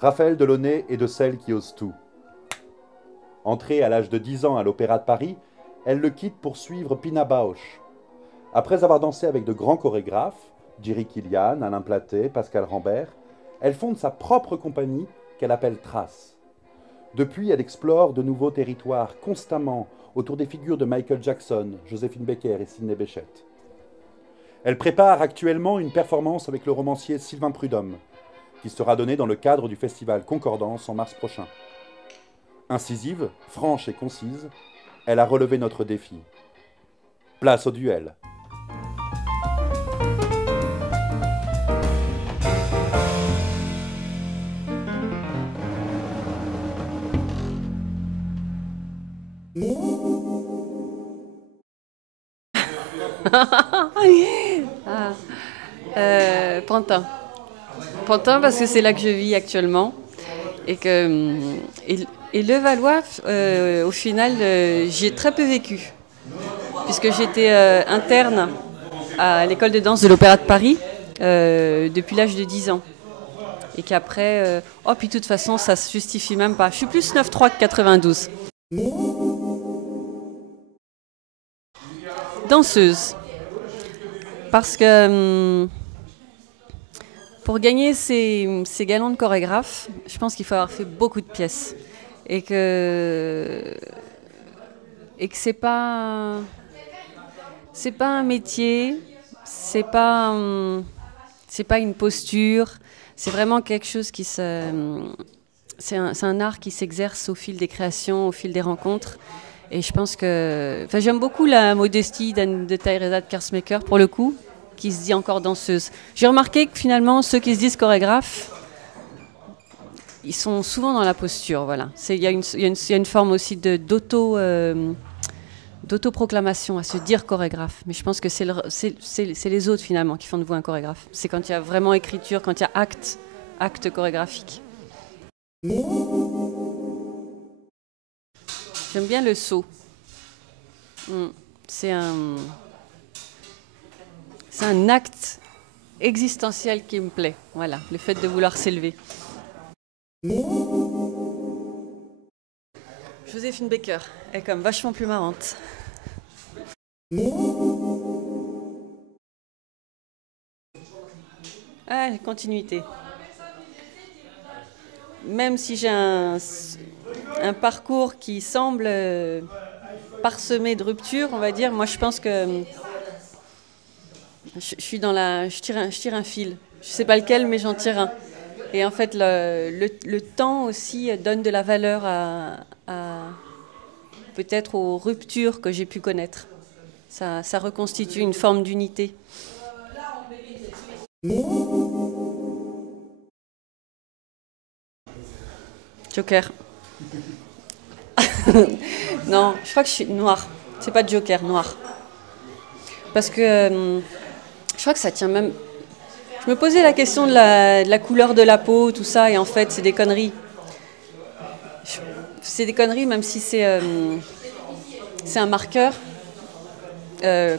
Raphaël Delaunay est de celles qui osent tout. Entrée à l'âge de 10 ans à l'Opéra de Paris, elle le quitte pour suivre Pina Bausch. Après avoir dansé avec de grands chorégraphes, Jiri Kilian, Alain Platé, Pascal Rambert, elle fonde sa propre compagnie qu'elle appelle Trace. Depuis, elle explore de nouveaux territoires constamment autour des figures de Michael Jackson, Joséphine Baker et Sidney Bechet. Elle prépare actuellement une performance avec le romancier Sylvain Prudhomme, qui sera donnée dans le cadre du festival Concordance en mars prochain. Incisive, franche et concise, elle a relevé notre défi. Place au duel. Pantin. Pantin parce que c'est là que je vis actuellement. Et le Valois, au final, j'y ai très peu vécu. Puisque j'étais interne à l'école de danse de l'Opéra de Paris depuis l'âge de 10 ans. Et qu'après, puis de toute façon, ça se justifie même pas. Je suis plus 9-3 que 92. Danseuse. Parce que pour gagner ces galons de chorégraphe, je pense qu'il faut avoir fait beaucoup de pièces. Et que c'est pas un métier, c'est pas une posture, c'est vraiment quelque chose qui c'est un art qui s'exerce au fil des créations, au fil des rencontres. Et je pense que... j'aime beaucoup la modestie de Theresa de Kersmaker, pour le coup, qui se dit encore danseuse. J'ai remarqué que finalement, ceux qui se disent chorégraphes, ils sont souvent dans la posture. Voilà. Il y a une forme aussi d'autoproclamation à se dire chorégraphe. Mais je pense que c'est les autres, finalement, qui font de vous un chorégraphe. C'est quand il y a vraiment écriture, quand il y a acte chorégraphique. J'aime bien le saut. C'est un acte existentiel qui me plaît. Voilà, le fait de vouloir s'élever. Joséphine Baker, elle est comme vachement plus marrante. Ah, continuité. Même si j'ai un parcours qui semble parsemé de ruptures, on va dire, moi je pense que je tire un fil. Je sais pas lequel, mais j'en tire un. Et en fait, le temps aussi donne de la valeur peut-être aux ruptures que j'ai pu connaître. Ça reconstitue une forme d'unité. Joker. Non, je crois que je suis noire. C'est pas Joker, noir. Parce que je crois que ça tient même... Je me posais la question de la couleur de la peau, tout ça, et en fait, c'est des conneries. C'est des conneries, même si c'est un marqueur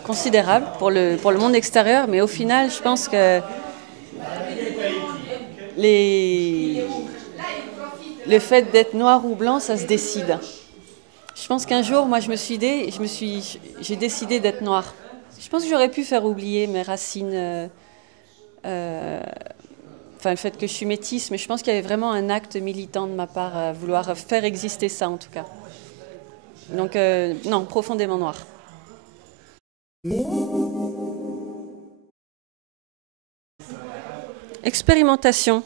considérable pour le monde extérieur, mais au final, je pense que le fait d'être noir ou blanc, ça se décide. Je pense qu'un jour, moi, j'ai décidé d'être noire. Je pense que j'aurais pu faire oublier mes racines, le fait que je suis métisse, mais je pense qu'il y avait vraiment un acte militant de ma part à vouloir faire exister ça, en tout cas. Donc, non, profondément noire. Expérimentation.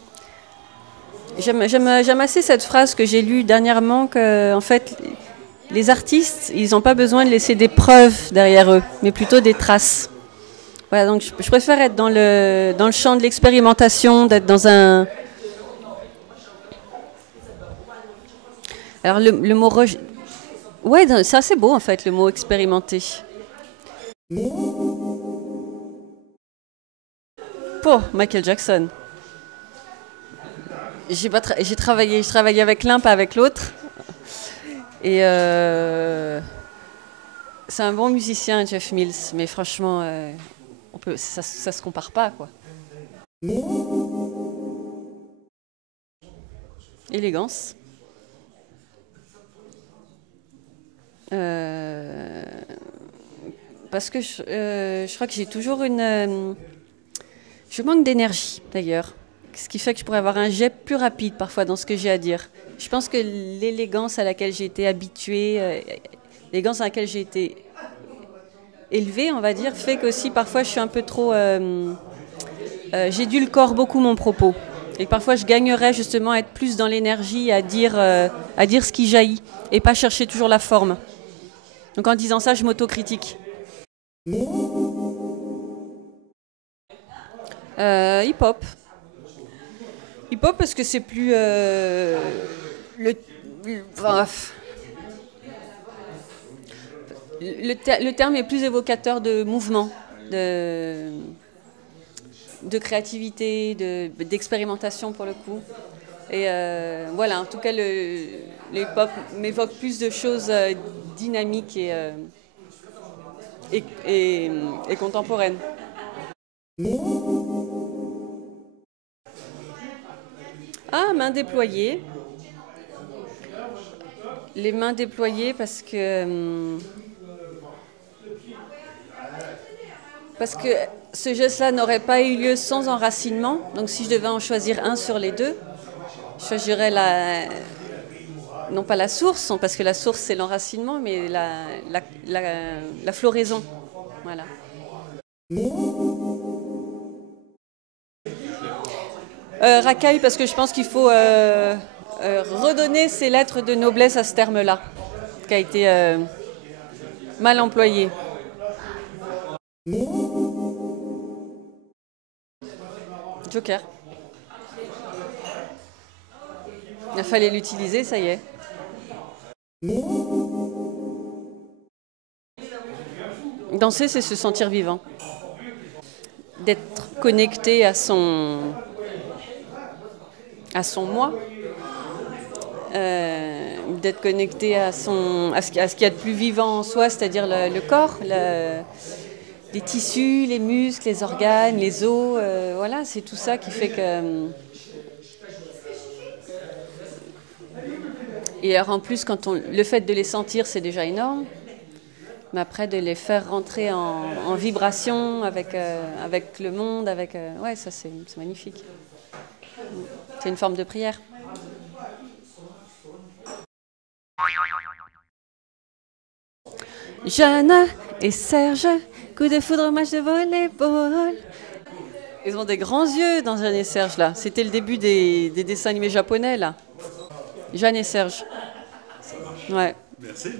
J'aime assez cette phrase que j'ai lue dernièrement, que, en fait, les artistes, ils n'ont pas besoin de laisser des preuves derrière eux, mais plutôt des traces. Voilà, donc je préfère être dans le champ de l'expérimentation, d'être dans un... Alors le mot... Ouais, c'est assez beau en fait, le mot expérimenter. Pour Michael Jackson. Je travaillais avec l'un, pas avec l'autre. Et C'est un bon musicien, Jeff Mills, mais franchement, ça se compare pas, quoi. Élégance. Parce que je crois que j'ai toujours une... je manque d'énergie, d'ailleurs. Ce qui fait que je pourrais avoir un jet plus rapide, parfois, dans ce que j'ai à dire. Je pense que l'élégance à laquelle j'ai été habituée, l'élégance à laquelle j'ai été élevée, on va dire, fait qu'aussi, parfois, je suis un peu trop... j'édulcore beaucoup mon propos. Et parfois, je gagnerais justement à être plus dans l'énergie, à dire ce qui jaillit, et pas chercher toujours la forme. Donc en disant ça, je m'autocritique. Hip-hop. Hip-hop parce que c'est plus... le terme est plus évocateur de mouvement, de créativité, d'expérimentation pour le coup. Et voilà, en tout cas, le hip-hop m'évoque plus de choses dynamiques et contemporaines. Ah, mains déployées. Les mains déployées parce que ce geste-là n'aurait pas eu lieu sans enracinement. Donc si je devais en choisir un sur les deux, je choisirais non pas la source, parce que la source c'est l'enracinement, mais la floraison. Voilà. Racaille parce que je pense qu'il faut redonner ses lettres de noblesse à ce terme-là, qui a été mal employé. Joker. Il fallait l'utiliser, ça y est. Danser, c'est se sentir vivant. D'être connecté à son moi. D'être connecté à ce qu'il y a de plus vivant en soi, c'est-à-dire le corps, les tissus, les muscles, les organes, les os. Voilà, c'est tout ça qui fait que... Et alors en plus, le fait de les sentir, c'est déjà énorme. Mais après, de les faire rentrer en vibration avec le monde, ouais, ça c'est magnifique. C'est une forme de prière. Jeanne et Serge, coup de foudre au match de volleyball. Ils ont des grands yeux dans Jeanne et Serge, là. C'était le début des dessins animés japonais, là. Jeanne et Serge. Ouais. Merci.